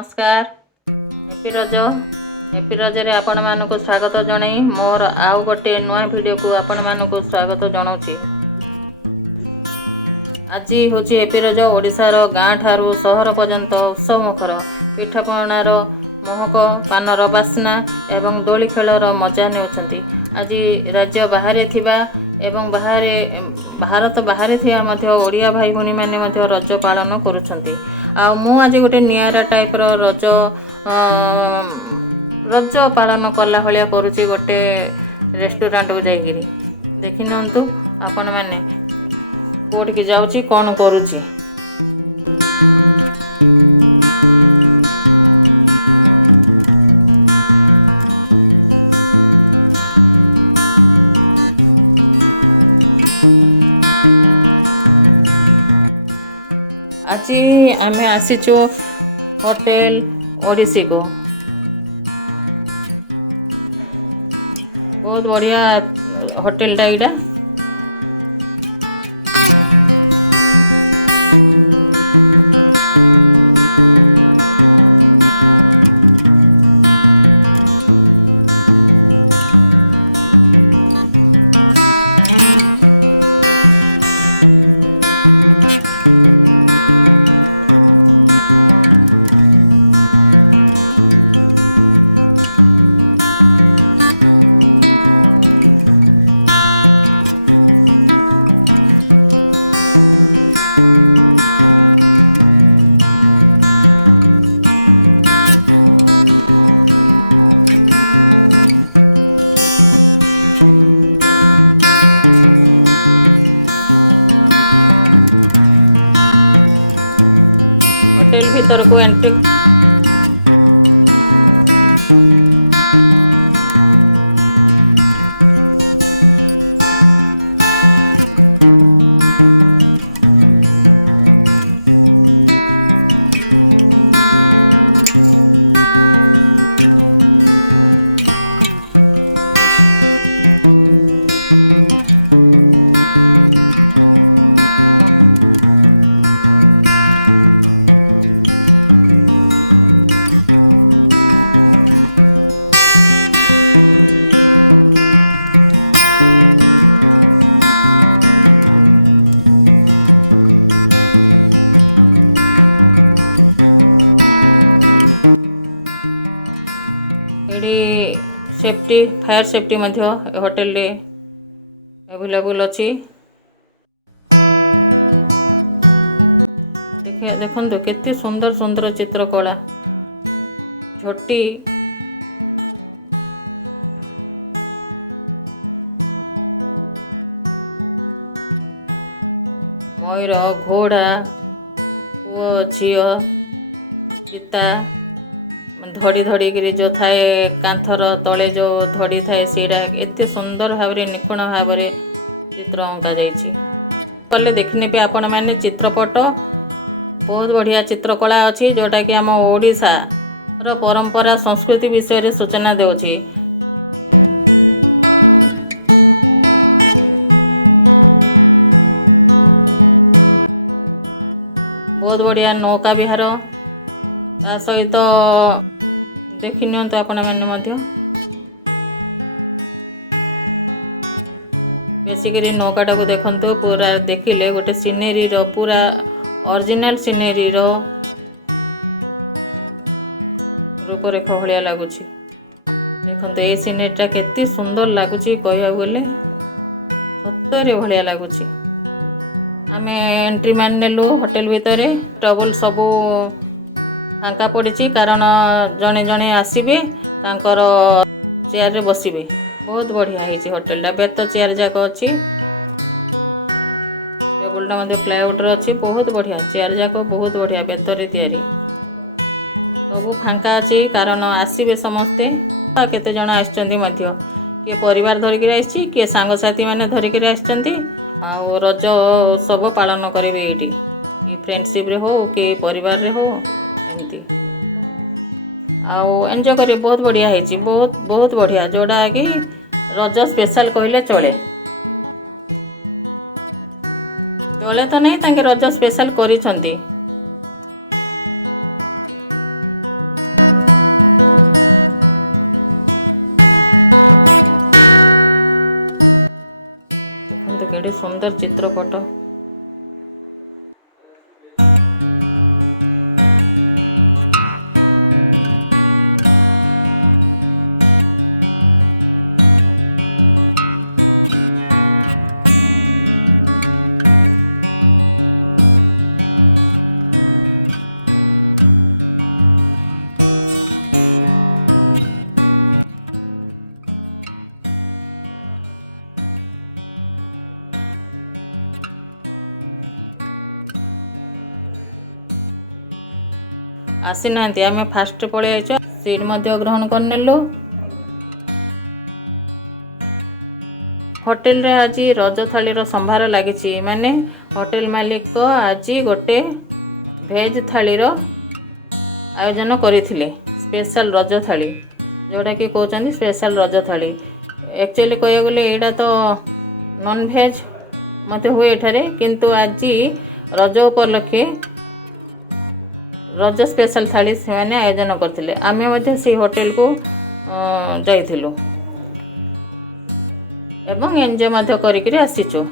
नमस्कार। हैप्पी रज रे आपण मानक स्वागत जणाई मोर आउ गोटे नुआ वीडियो को आपण मानक स्वागत जनाऊँगी। आज हूँ हैप्पी रज ओडिशार गाँ ठारू सहर पर्यंत उत्सव मुखर पिठापणार महक पानर बास्ना एवं दोली खेलर मजा नेउछंती। आज राज्य बाहर थिबा एवं भारत बाहर थिया मध्य ओडिया भाई भूनी माने मध्य रज पालन करुछंती। आ मु आज गोटे नियारा टाइप रज पालन कला भलिया करुची गोटे रेस्टोरेंट को जाइकिरी देखि नंतु आपण माने कोठ की जाउची कोन करुची। आज आमे आसीचु होटेल ओडिसी को। बहुत बढ़िया होटेल टा इटा। होटेल भीतर को एंट्री एडी सेफ्टी फायर सेफ्टी मध्य होटेल रे अवेलेबल अछि। देखो केते सुंदर सुंदर चित्रकला झोटी मयूर घोड़ा पुओ झील सीता धड़ी धड़ी करी जो थाए कांथर तले जो धड़ी थाए सीटा एते सुंदर भाव निपुण भाव चित्र अंका जाइछि। कले देखने पे आपण माने चित्रपट बहुत बढ़िया चित्रकला अच्छी जोटा कि आम ओडिशा रो परंपरा संस्कृति विषय रे सूचना देउछि। बहुत बढ़िया नौका विहार ता सहित देखि नियंतु आपण माने मध्य बेसिकली नौकाटा को देखंतु पूरा देखिले गोटे सीनेरी रो पूरा ओरिजिनल सीनेरी रो रूपरेखा भलिया लागुची। देखंतु ए सीनेरीटा केते सुंदर लागुची कहया बोले सत्तरे भलिया लागुची। आमे एंट्री मान नेलु होटेल भितरे टेबल सबू फांका पड़ी कारण जड़े जड़े आसबे तांकर चेयर रे बसबे। बहुत बढ़िया है होटेल टा बेत चेयर जाक अच्छी टेबुलटा मध्य प्लाईवुड अच्छी बहुत बढ़िया चेयर जाक बहुत बढ़िया बेतरे तैयारी सबू फांका अच्छी कारण आसबे समस्ते केते जण आछंती मध्य किए परिवार धरिक आसी किए सांगसाथी माने धरिक आछंती आ रज उत्सव पालन करेंगे ये फ्रेंडशिप रे हो कि परिवार रे हो एमती आउ एंजॉय करिए। बहुत बढ़िया है बहुत बहुत बढ़िया जोड़ा कि रज स्पेशल कहले चले तो नहीं तांके रज स्पेशल करिसंती। केडे सुंदर चित्रपट। आसी ना आम फास्ट पलि सीट ग्रहण करनेलु। होटेल रे आज रज थाली संभार लगी माने होटेल मालिक आज गोटे भेज थाली आयोजन करथिले स्पेशल रज थाली जोड़ा कि कहते स्पेशल रज थाली। एक्चुअली कह गले यहाँ तो नॉन भेज मत हुए एठारे किंतु आज रज उपलक्षे रज स्पेशल थाली से मैंने आयोजन करते आमे से होटेल को जाइलु एवं एंजॉय करिक आसीचु।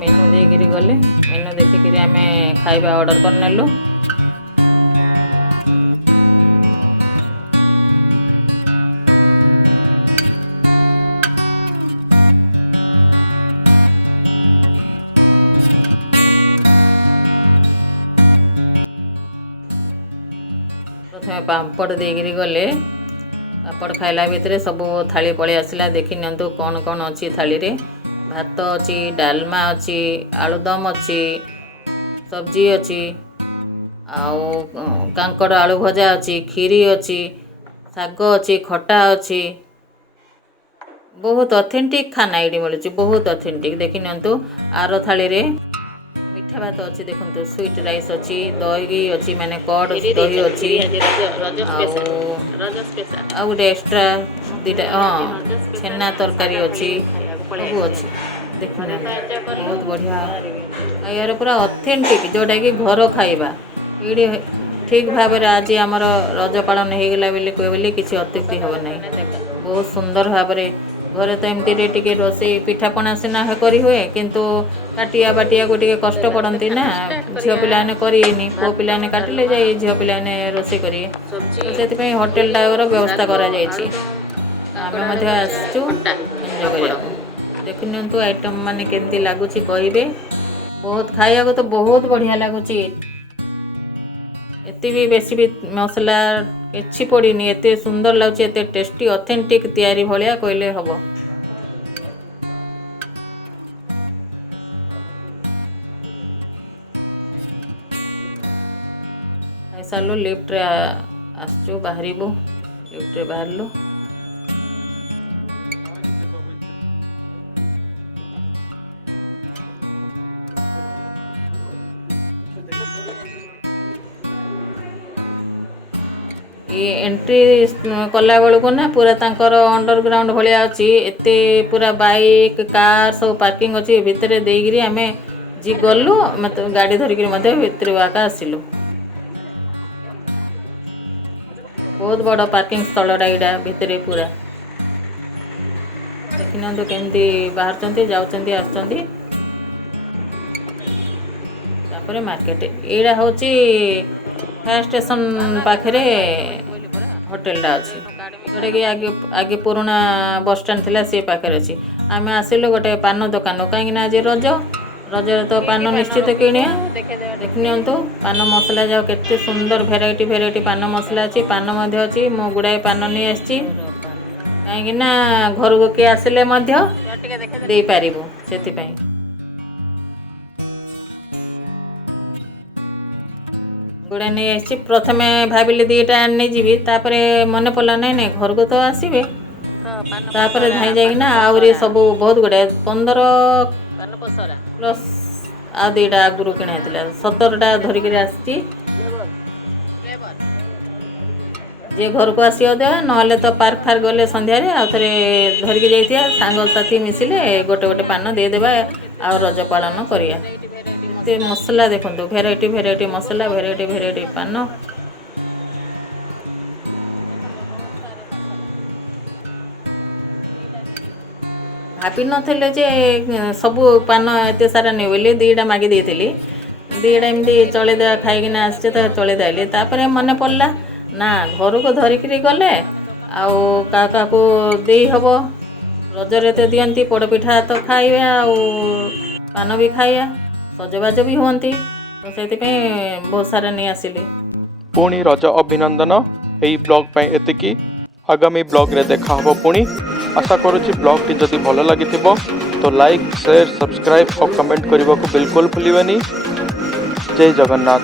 मेनू देकर गले मेनू देखिक आम खाଇବା ऑर्डर करनेलु। प्रथम पापड़ देकर गले पापड़ खाइला भितर सब थाली पलि आसला। देखि नियंतु कौन कौन अच्छी थाली रे भात अच्छी डालमा अच्छी आलुदम अच्छी सब्जी अच्छी आउ कांकड़ आलू भजा अच्छी खीरी अच्छी शाग अच्छी खटा अच्छी बहुत ऑथेंटिक खाना ये मिलूँ बहुत ऑथेंटिक। देखि नियंतु आर थाली रे मीठा भात अच्छी देखो स्वीट राइस अच्छी दही अच्छी माने कड़ दही अच्छी आ गोटे एक्स्ट्रा दुटा हाँ छेना तरकारी अच्छी सब अच्छी देखने बहुत बढ़िया यार पूरा ऑथेंटिक जोटा कि घर खाइबा ये ठीक भाव में आज आमर रज पालन हो गला बोली किसी अत्युक्ति हम ना बहुत सुंदर भाव में घरे तो एमती टे रोसे पिठापणा सीना करी हुए किंतु काटिया बाटिया को टे कष्ट पड़ती ना झील पिलाने करेनि पुओ पिलाने काटिले जाए झील पिलाने रोसे करेंगे तो से होटेल टाइपर व्यवस्था करें आसचु एंजॉय करने देखु आइटम माने केमती लगुच कहे बहुत खाया को तो बहुत बढ़िया लगुच एत भी बेसी भी मसला किसी पड़नी एत सुंदर लगुच एत टेस्टी ऑथेंटिक तैयारी भाया कहले हम। खाई सारू लिफ्ट रे आसचु बाहर लिफ्ट रे बाहरलु ये एंट्री कला बेलू को ना पूरा तांकर अंडरग्राउंड भाया अच्छी एत पूरा बाइक कार सब पार्किंग अच्छी भितर देकर आम जी गलु मत गाड़ी धरिक भितर आका आसिलु बहुत बड़ पार्किंग स्थलटा यहाँ भितर पूरा देखी केमती बाहर जाऊँच आसुँच मार्केट यहाँ हूँ फायर स्टेशन पाखे होटेलटा अच्छी जोटा कि आगे आगे पुराना बस स्टाण्ड थी सी पाखे अच्छी आम आसिलु गोटे पान दुकान कहीं आज रज रजर तो पान निश्चित किणिया देखु पान मसला जाओ केते सुंदर भेराइटी भेराइटी पान मसला अच्छी पान अच्छी मो गुड़ाए पान नहीं आसी कहीं घर को किए आसिले दे पारिबु से गुड़ा नहीं आसी प्रथमे भाविली दीटा नहीं जीवी तापर मन पड़ा नहीं घर को तो आसबे तापर धाई जाइना आहरी सब बहुत गुड़ाए 15 प्लस आ दीटा आगुरी किणा 17टा धरिक आसी जे घर को आसी दे ना तो पार्क फार्क गले संध्यारे आउ थे धरिकी जाइए सांग साथी मिसिले गोटे गोटे पान देदेबा आ रज पालन करिया केते मसला देखो भेराइटी भेराइटी मसला भेराइटी भेराइटी पान भाभी नथिले जे सबू पान एत सारा नहीं बोली दीटा मागी देती दीटा एमती चलदेवा खाईकिना आसचे तो चलदेली तापर मन पड़ला ना घर को धरिक गले आउ क्या दे हम रजरे तो दियंती पोड़पिठा तो खाइबे आउ पान भी खाइया सजबाज भी हुंती तो से बहुत सारा नहीं आसिली पुणी रज अभिनंदन यही ब्लॉग पे एतिकी आगामी ब्लॉग रे देखा हबो पुणी आशा करुछि ब्लॉग टी जदि भल लागि तो लाइक शेयर सब्सक्राइब और कमेंट करने को बिल्कुल भूलिबेनी। जय जगन्नाथ।